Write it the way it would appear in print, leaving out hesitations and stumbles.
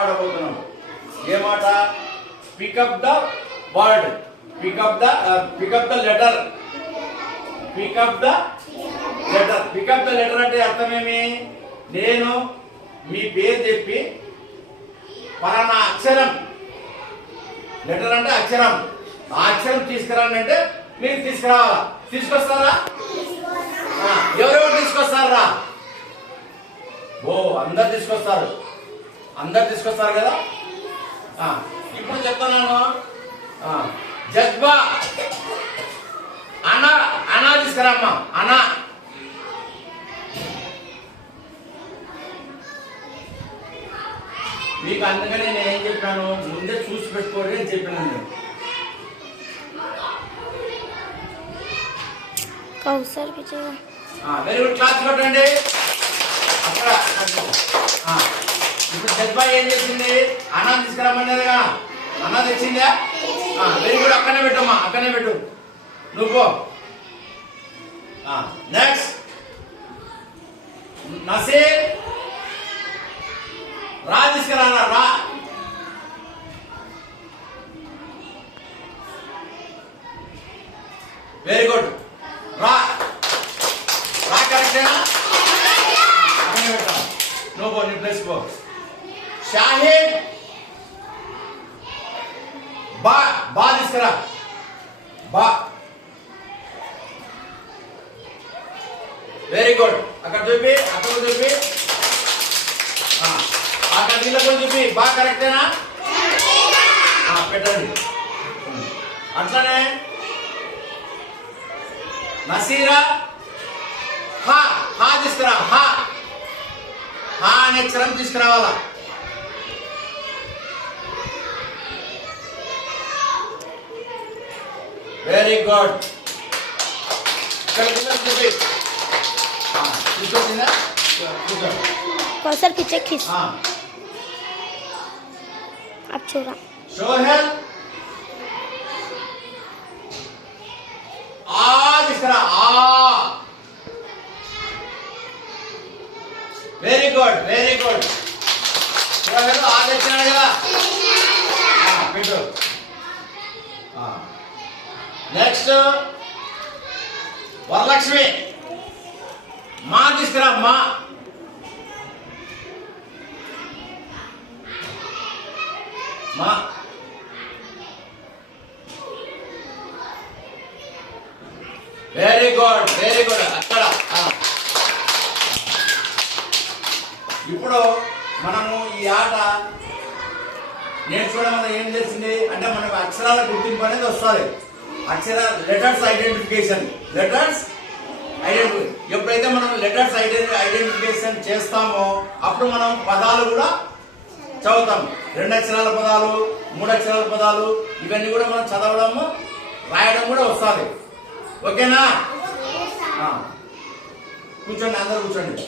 మాట్లాడబోతున్నాం. ఏ మాట? Pick up the word, pick up the letter, pick up the letter. Pick up the letter అంటే అర్థమేమి? నేను మీ పేరు చెప్పి పలానా అక్షరం, లెటర్ అంటే అక్షరం, ఆ అక్షరం తీసుకురండి అంటే మీరు తీసుకురావాలా. తీసుకొస్తారా? ఎవరెవరు తీసుకొస్తారా? ఓ, అందరు తీసుకొస్తారు, అందరు తీసుకొస్తారు కదా. ఇప్పుడు చెప్తున్నాను. జజ్బా అనా, అనా తీసుకురామ్మా, అనా. మీకు అందుకనే నేనేం చెప్పాను, ముందే చూసి పెట్టుకోండి అని చెప్పాను నేను. వెరీ గుడ్, క్లాస్ కొట్టండి. అక్కడ ఇప్పుడు జజ్బా ఏం చేసింది? అన్నా తీసుకురామన్నదిగా, అన్నా తెచ్చిందా? వెరీ గుడ్, అక్కడనే పెట్టమ్మా, అక్కడనే పెట్టు నువ్వు. నెక్స్ట్ నసీర్ రా తీసుకురా, రా. వెరీ గుడ్, రా. రా కరెక్టేనా? నువ్వు నీ ప్లేస్ పో. షాహిద్ బా, బా తీసుకురా, బా. వెరీ గుడ్, అక్కడ చూపి, అక్కడ చూపి, అక్కడ నీళ్ళకు చూపి. బా కరెక్టేనా? పెట్టండి. అట్లనే నసీరా హా, హా తీసుకురా, హా. హా అనే అక్షరం తీసుకురావాలా. Very good. कौसर पीछे खींच। अब छोड़ा। सोहेल आ जिस तरह आ। Very good, very good. Sohail आ देखना है हाँ बिल्कुल. हाँ नेक्स्ट वरलक्ष्मी माँ जिस तरह माँ. माँ వెరీ గుడ్, వెరీ గుడ్. అక్కడ ఇప్పుడు మనము ఈ ఆట నేర్చుకోవడం వల్ల ఏం చేసింది అంటే మనకు అక్షరాల గుర్తింపు అనేది వస్తుంది. అక్షరాల లెటర్స్ ఐడెంటిఫికేషన్, లెటర్స్ ఐడెంటిఫై. ఎప్పుడైతే మనం లెటర్స్ ఐడెంటిఫికేషన్ చేస్తామో అప్పుడు మనం పదాలు కూడా చదువుతాం. 2 అక్షరాల పదాలు, 3 అక్షరాల పదాలు ఇవన్నీ కూడా మనం చదవడము రాయడం కూడా వస్తుంది. ఓకేనా? కూర్చోండి, అందరూ కూర్చోండి.